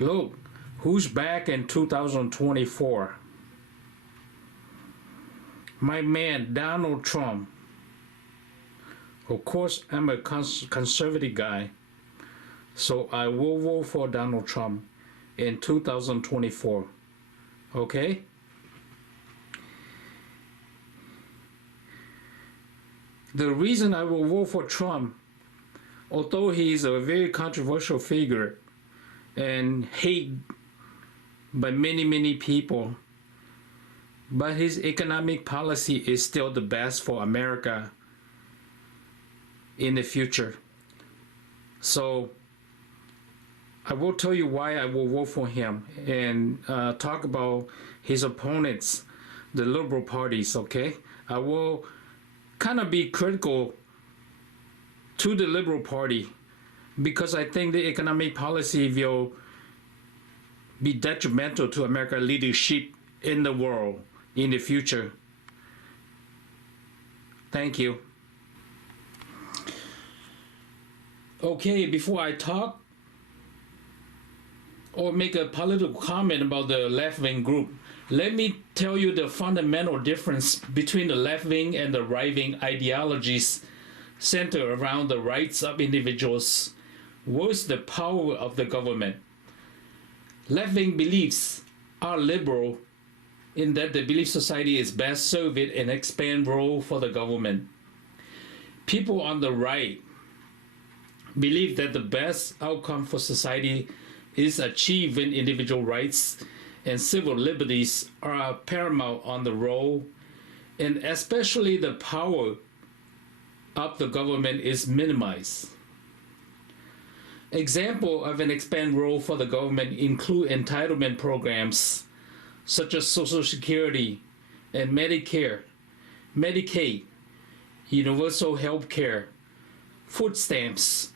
Look, who's back in 2024? My man, Donald Trump. Of course, I'm a conservative guy, so I will vote for Donald Trump in 2024. Okay? The reason I will vote for Trump, although he is a very controversial figure and hated by many people, but his economic policy is still the best for America in the future. So I will tell you why I will vote for him and talk about his opponents, the liberal parties, okay? I will kind of be critical to the liberal party because I think the economic policy will be detrimental to America's leadership in the world in the future. Thank you. Okay, before I talk or make a political comment about the left-wing group, let me tell you the fundamental difference between the left-wing and the right-wing ideologies centered around the rights of individuals versus the power of the government. Left-wing beliefs are liberal in that they believe society is best served and expand role for the government. People on the right believe that the best outcome for society is achieved when individual rights and civil liberties are paramount on the role, and especially the power of the government is minimized. Example of an expanded role for the government include entitlement programs such as Social Security and Medicare, Medicaid, universal health care, food stamps,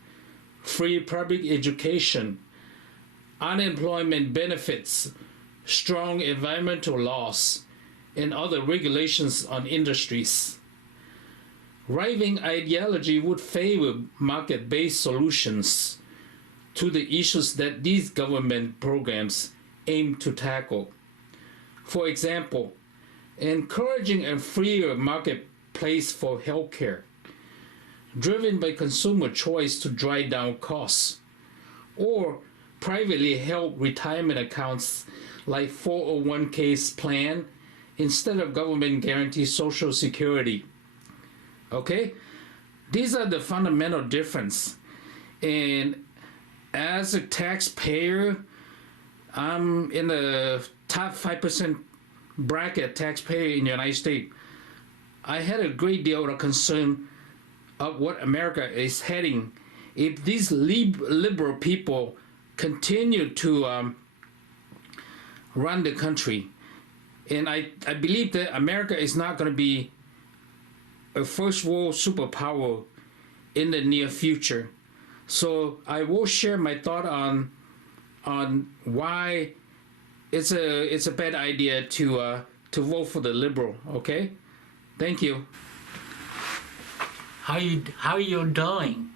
free public education, unemployment benefits, strong environmental laws, and other regulations on industries. Right-wing ideology would favor market-based solutions to the issues that these government programs aim to tackle. For example, encouraging a freer marketplace for healthcare, driven by consumer choice to drive down costs, or privately held retirement accounts like 401k plan instead of government guaranteed social security. Okay? These are the fundamental difference. And as a taxpayer, I'm in the top 5% bracket taxpayer in the United States. I had a great deal of concern of what America is heading if these liberal people continue to run the country. And I believe that America is not going to be a first world superpower in the near future. So I will share my thought on why it's a bad idea to vote for the liberal. Okay, thank you. How you doing?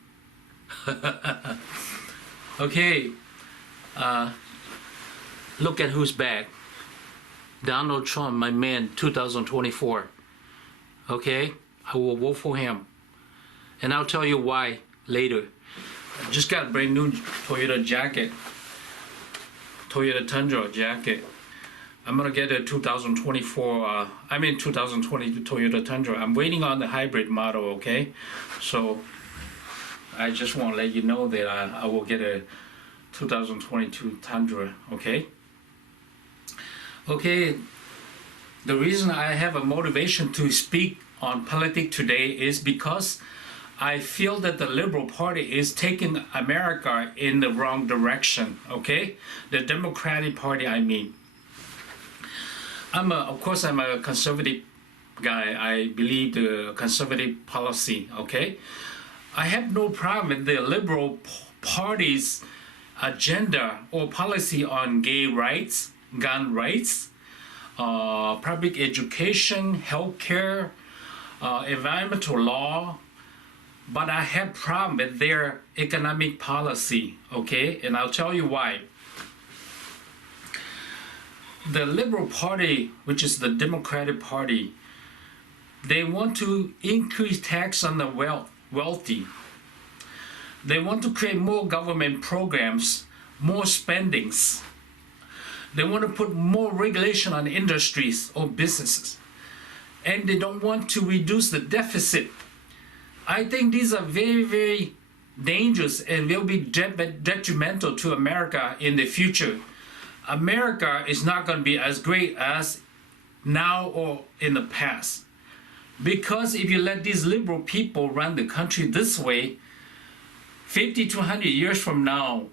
Okay, look at who's back. Donald Trump, my man, 2024. Okay, I will vote for him, and I'll tell you why later. I just got a brand new Toyota jacket, Toyota Tundra jacket. I'm gonna get a 2024, 2022 Toyota Tundra. I'm waiting on the hybrid model, okay? So I just want to let you know that I will get a 2022 Tundra, okay? Okay, the reason I have a motivation to speak on politics today is because I feel that the Liberal Party is taking America in the wrong direction, okay? The Democratic Party, I mean. Of course, I'm a conservative guy. I believe the conservative policy, okay? I have no problem with the Liberal Party's agenda or policy on gay rights, gun rights, public education, healthcare, environmental law, but I have problem with their economic policy, okay? And I'll tell you why. the Liberal Party, which is the Democratic Party, they want to increase tax on the wealthy. They want to create more government programs, more spendings. They want to put more regulation on industries or businesses. And they don't want to reduce the deficit. I think these are very, very dangerous and will be detrimental to America in the future. America is not going to be as great as now or in the past. Because if you let these liberal people run the country this way, 50 to 100 years from now,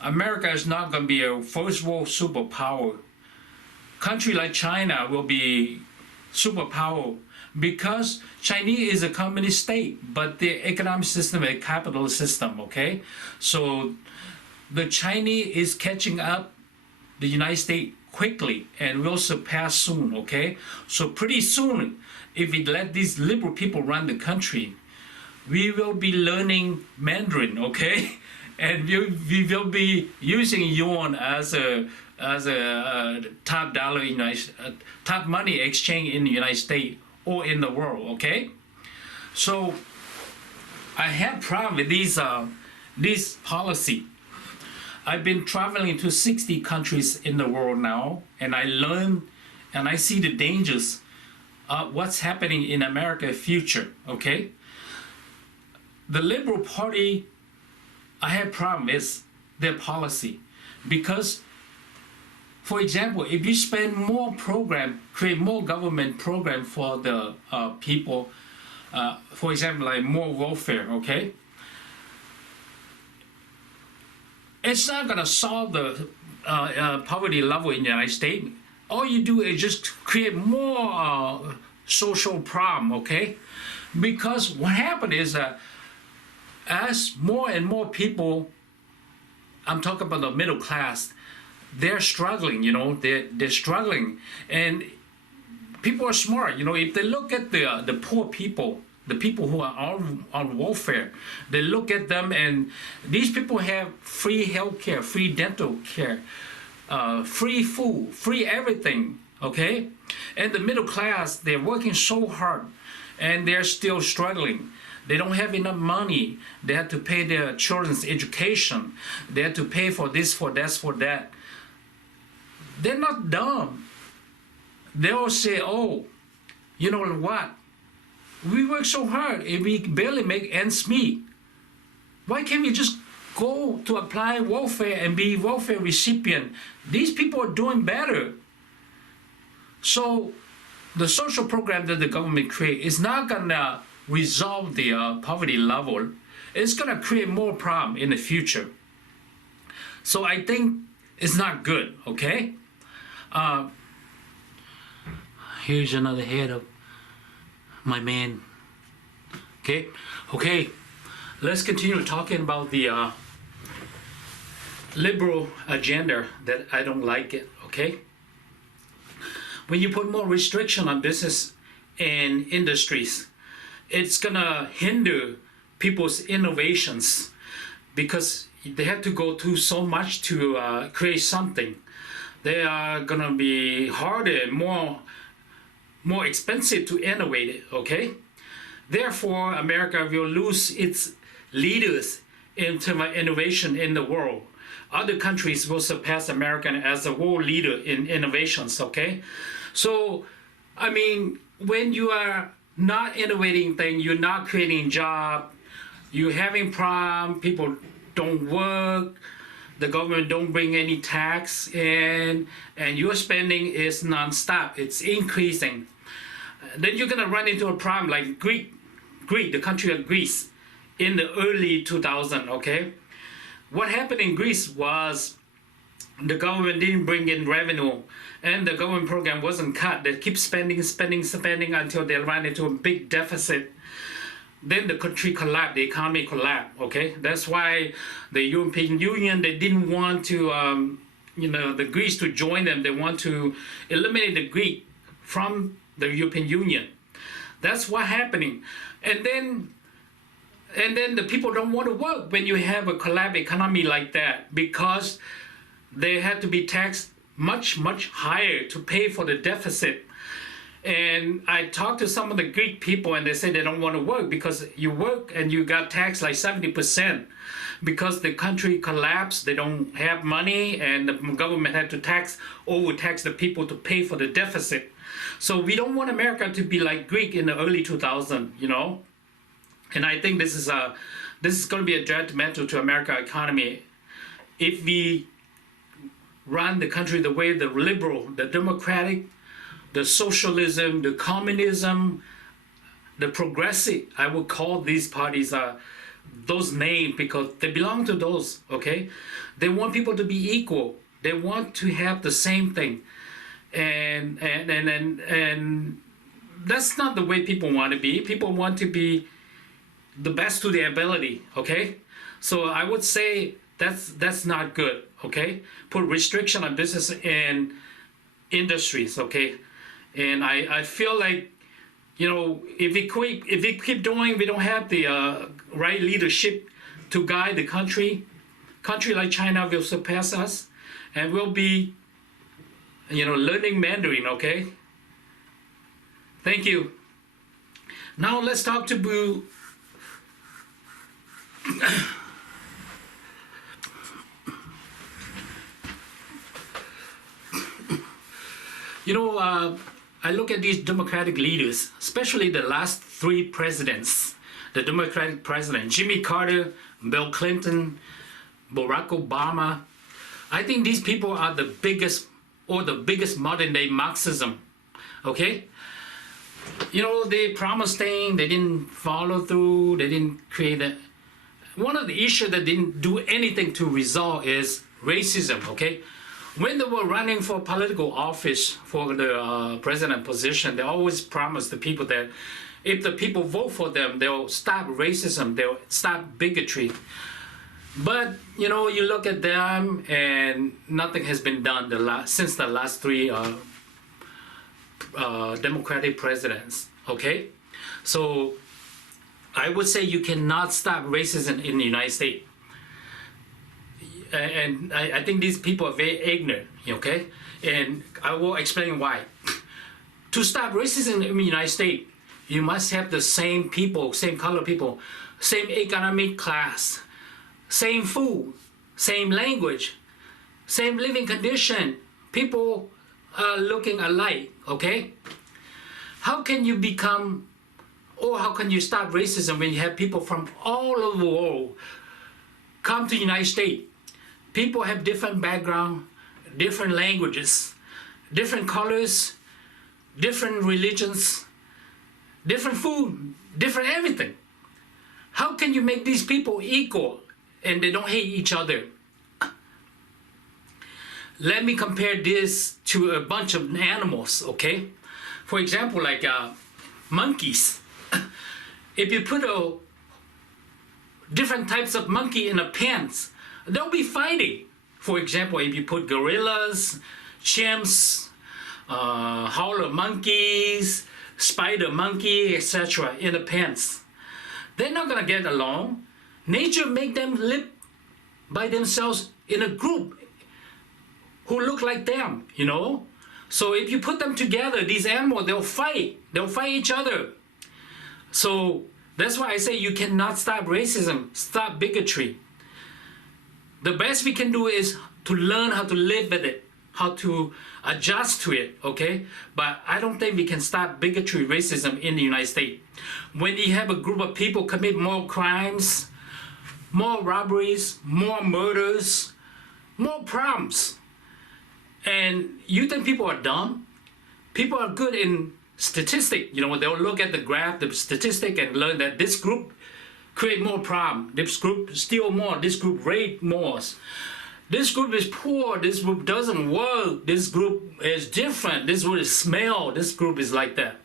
America is not going to be a first world superpower. Country like China will be superpower because Chinese is a communist state, but the economic system is a capitalist system, okay? So the Chinese is catching up the United States quickly and will surpass soon, okay? So pretty soon, if we let these liberal people run the country, we will be learning Mandarin, okay? And we will be using yuan as a top dollar in top money exchange in the United States or in the world, okay? So I have problem with this policy. I've been traveling to 60 countries in the world now, and I learn and I see the dangers of what's happening in America's future, okay? The Liberal Party, I have problem with their policy because, for example, if you spend more program, create more government program for the people, for example, like more welfare, okay? It's not gonna solve the poverty level in the United States. All you do is just create more social problem, okay? Because what happened is that as more and more people, I'm talking about the middle class, they're struggling, you know, they're struggling. And people are smart, you know, if they look at the poor people, the people who are on welfare, they look at them and these people have free health care, free dental care, free food, free everything, okay? And the middle class, they're working so hard and they're still struggling. They don't have enough money. They have to pay their children's education. They have to pay for this, for that, for that. They're not dumb. They'll say, oh, you know what? We work so hard and we barely make ends meet. Why can't we just go to apply welfare and be welfare recipient? These people are doing better. So the social program that the government create is not gonna resolve the poverty level. It's gonna create more problem in the future. So I think it's not good, okay? Here's another head of my man. Okay, let's continue talking about the liberal agenda that I don't like it, okay? When you put more restriction on business and industries, it's gonna hinder people's innovations because they have to go through so much to create something. They are gonna be harder, more expensive to innovate it, okay? Therefore, America will lose its leaders in terms of innovation in the world. Other countries will surpass America as a world leader in innovations, okay? So, I mean, when you are not innovating things, you're not creating jobs, you're having problems, people don't work, the government don't bring any tax, and your spending is non-stop, it's increasing. Then you're gonna run into a problem like Greece, the country of Greece, in the early 2000s, okay? What happened in Greece was the government didn't bring in revenue and the government program wasn't cut. They keep spending until they ran into a big deficit. Then the country collapsed, the economy collapsed, okay? That's why the European Union, they didn't want to, the Greece to join them. They want to eliminate the Greek from the European Union. That's what's happening. And then the people don't want to work when you have a collapsed economy like that because they had to be taxed much higher to pay for the deficit. And I talked to some of the Greek people, and they say they don't want to work because you work and you got taxed like 70%. Because the country collapsed, they don't have money, and the government had to overtax the people to pay for the deficit. So we don't want America to be like Greek in the early 2000s, you know. And I think this is going to be a detrimental to America economy if we run the country the way the liberal, the democratic, the socialism, the communism, the progressive. I would call these parties those names because they belong to those. Okay, they want people to be equal. They want to have the same thing, and that's not the way people want to be. People want to be the best to their ability. Okay, so I would say that's not good. Okay, put restriction on business and industries. Okay, and I feel like, you know, if we keep doing, we don't have the right leadership to guide the country. Country like China will surpass us, and we'll be, you know, learning Mandarin. Okay. Thank you. Now let's talk to Boo. You know, I look at these Democratic leaders, especially the last three presidents, the Democratic president, Jimmy Carter, Bill Clinton, Barack Obama. I think these people are the biggest modern day Marxism, okay? You know, they promised things, they didn't follow through, they didn't create it. One of the issues that didn't do anything to resolve is racism, okay? When they were running for political office for the president position, they always promised the people that if the people vote for them, they'll stop racism, they'll stop bigotry. But, you know, you look at them and nothing has been done since the last three Democratic presidents, okay? So I would say you cannot stop racism in the United States. And I think these people are very ignorant, okay? And I will explain why. To stop racism in the United States, you must have the same people, same color people, same economic class, same food, same language, same living condition. People are looking alike, okay? How can you how can you stop racism when you have people from all over the world come to the United States? People have different background, different languages, different colors, different religions, different food, different everything. How can you make these people equal and they don't hate each other? Let me compare this to a bunch of animals, okay? For example, like monkeys. If you put different types of monkey in a pen, they'll be fighting. For example, if you put gorillas, chimps, howler monkeys, spider monkey, etc. in the pens, they're not gonna get along. Nature make them live by themselves in a group who look like them, you know. So if you put them together, these animals, they'll fight each other. So that's why I say you cannot stop racism, stop bigotry. The best we can do is to learn how to live with it, how to adjust to it, okay? But I don't think we can stop bigotry, racism in the United States. When you have a group of people commit more crimes, more robberies, more murders, more problems, and you think people are dumb? People are good in statistics. You know, they'll look at the graph, the statistic, and learn that this group create more problem, this group steal more, this group rape more, this group is poor, this group doesn't work, this group is different, this group is smell, this group is like that.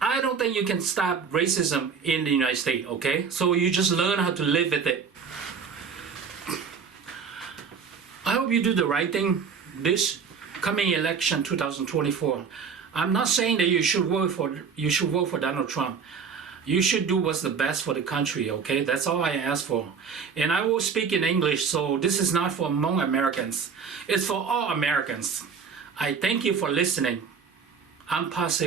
I don't think you can stop racism in the United States, okay? So you just learn how to live with it. I hope you do the right thing this coming election 2024. I'm not saying that you should vote for Donald Trump. You should do what's the best for the country, okay? That's all I ask for. And I will speak in English, so this is not for Hmong Americans. It's for all Americans. I thank you for listening. I'm Pase.